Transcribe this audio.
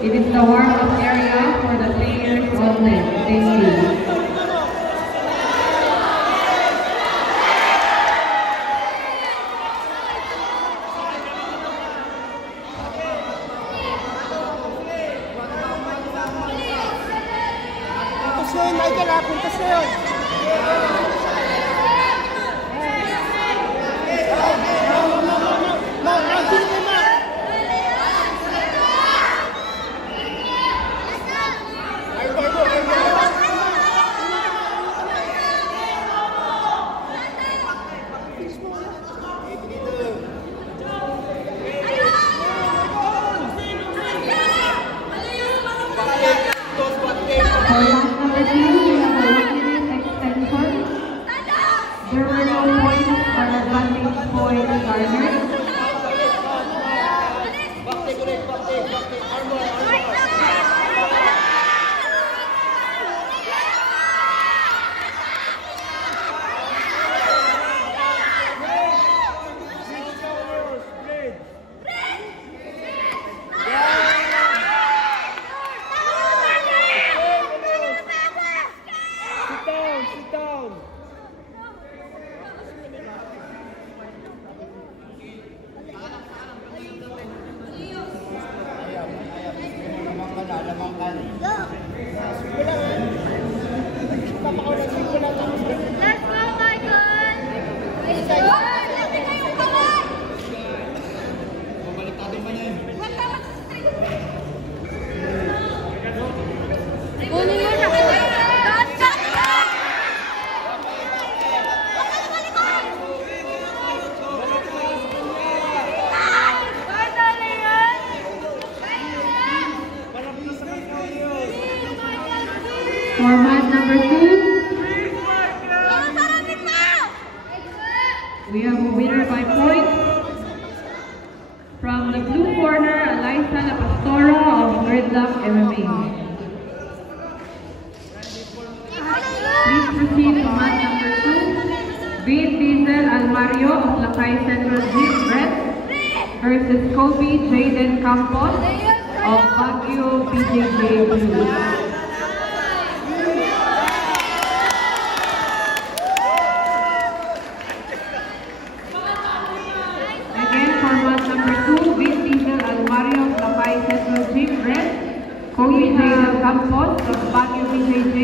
It is the warm-up area for the players only. Thank you. Michael, punta sa'yo. There were no points for the advantage point garnered. Sit down. Let's go, Michael! Format number 2. We have a winner by points. From the blue corner, Alyssa La Pastora of Gridlock MMA. Please proceed to mat number 2. Vin Diesel Almario of Lakay Central Gym Red versus Kobe Jaden Campos of Baguio PJJ Blue. Kobe Jaden Campos of Baguio PJJ